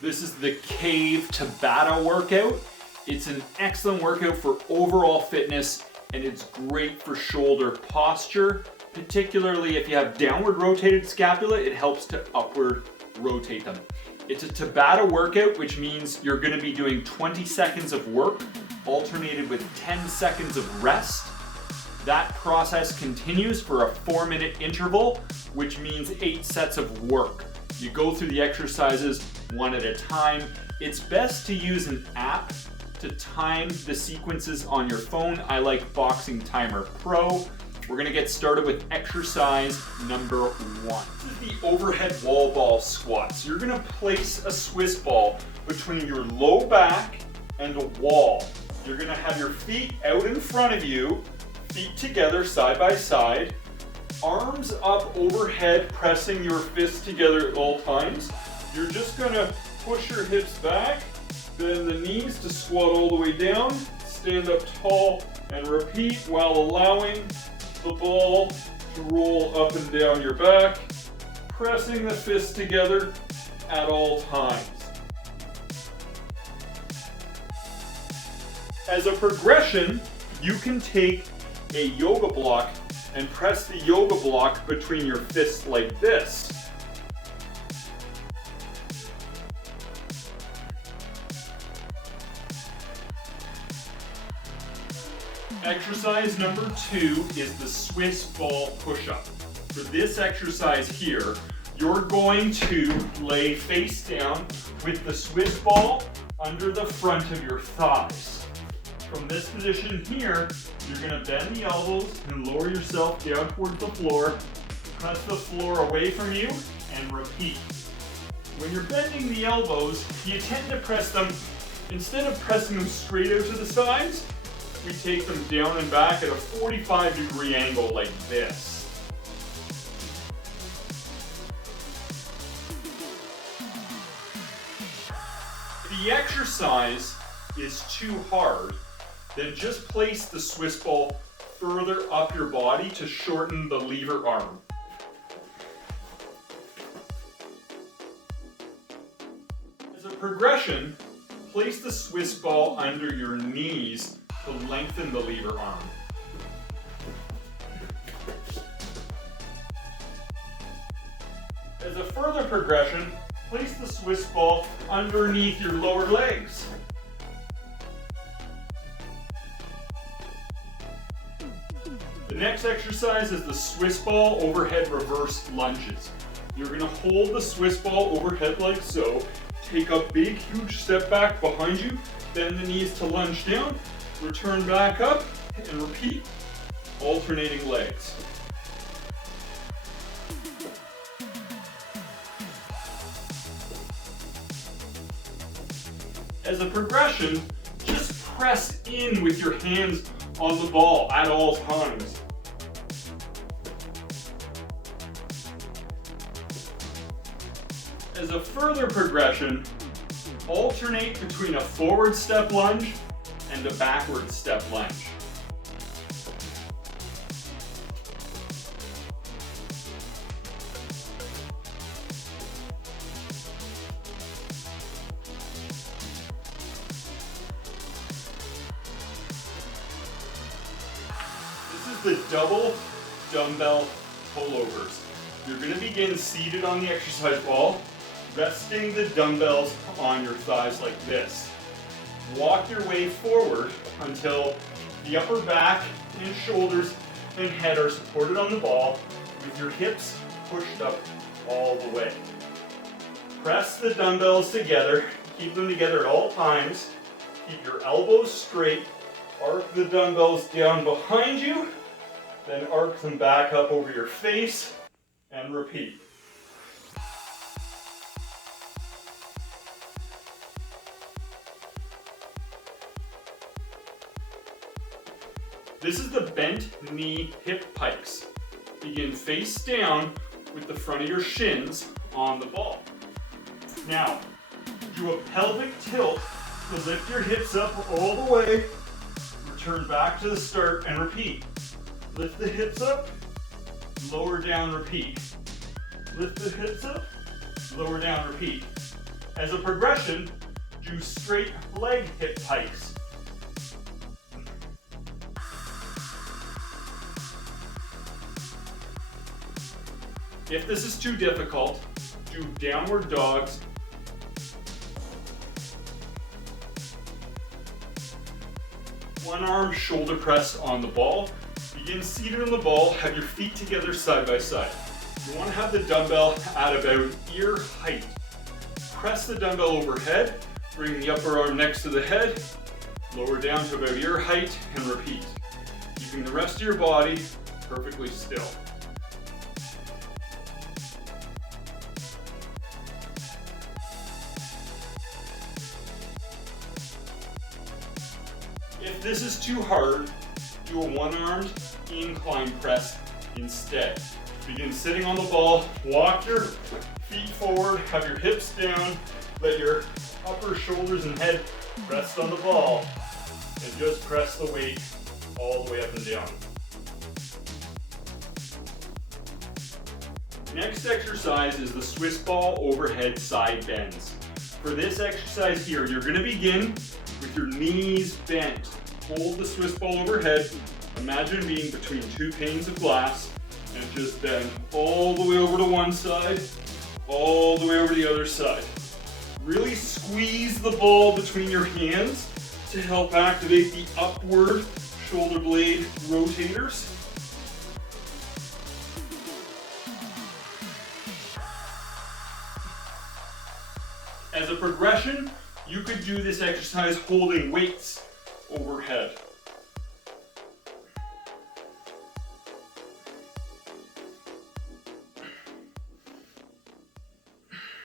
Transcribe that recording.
This is the Cave Tabata workout. It's an excellent workout for overall fitness, and it's great for shoulder posture, particularly if you have downward rotated scapula, it helps to upward rotate them. It's a Tabata workout, which means you're going to be doing 20 seconds of work alternated with 10 seconds of rest. That process continues for a 4-minute interval, which means 8 sets of work. You go through the exercises one at a time. It's best to use an app to time the sequences on your phone. I like Boxing Timer Pro. We're gonna get started with exercise number 1. This is the overhead wall ball squats. You're gonna place a Swiss ball between your low back and a wall. You're gonna have your feet out in front of you, feet together side by side, arms up overhead, pressing your fists together at all times. You're just gonna push your hips back, bend the knees to squat all the way down, stand up tall, and repeat while allowing the ball to roll up and down your back, pressing the fists together at all times. As a progression, you can take a yoga block and press the yoga block between your fists like this. Exercise number 2 is the Swiss ball push-up. For this exercise here, you're going to lay face down with the Swiss ball under the front of your thighs. From this position here, you're going to bend the elbows and lower yourself down towards the floor. Press the floor away from you and repeat. When you're bending the elbows, you tend to press them, instead of pressing them straight out to the sides, we take them down and back at a 45-degree angle like this. If the exercise is too hard, then just place the Swiss ball further up your body to shorten the lever arm. As a progression, place the Swiss ball under your knees to lengthen the lever arm. As a further progression, place the Swiss ball underneath your lower legs. The next exercise is the Swiss ball overhead reverse lunges. You're going to hold the Swiss ball overhead like so, take a big huge step back behind you, bend the knees to lunge down, return back up, and repeat, alternating legs. As a progression, just press in with your hands on the ball at all times. As a further progression, alternate between a forward step lunge and a backward step lunge. The double dumbbell pullovers. You're going to begin seated on the exercise ball, resting the dumbbells on your thighs like this. Walk your way forward until the upper back and shoulders and head are supported on the ball with your hips pushed up all the way. Press the dumbbells together, keep them together at all times, keep your elbows straight, arc the dumbbells down behind you, then arc them back up over your face and repeat. This is the bent knee hip pikes. Begin face down with the front of your shins on the ball. Now, do a pelvic tilt to lift your hips up all the way, return back to the start and repeat. Lift the hips up, lower down, repeat. Lift the hips up, lower down, repeat. As a progression, do straight leg hip hikes. If this is too difficult, do downward dogs. One arm shoulder press on the ball. Begin seated on the ball, have your feet together side by side. You want to have the dumbbell at about ear height. Press the dumbbell overhead, bring the upper arm next to the head, lower down to about ear height, and repeat. Keeping the rest of your body perfectly still. If this is too hard, do a one-armed incline press instead. Begin sitting on the ball, walk your feet forward, have your hips down, let your upper shoulders and head rest on the ball, and just press the weight all the way up and down. Next exercise is the Swiss ball overhead side bends. For this exercise here, you're going to begin with your knees bent. Hold the Swiss ball overhead. Imagine being between two panes of glass and just bend all the way over to one side, all the way over to the other side. Really squeeze the ball between your hands to help activate the upward shoulder blade rotators. As a progression, you could do this exercise holding weights overhead.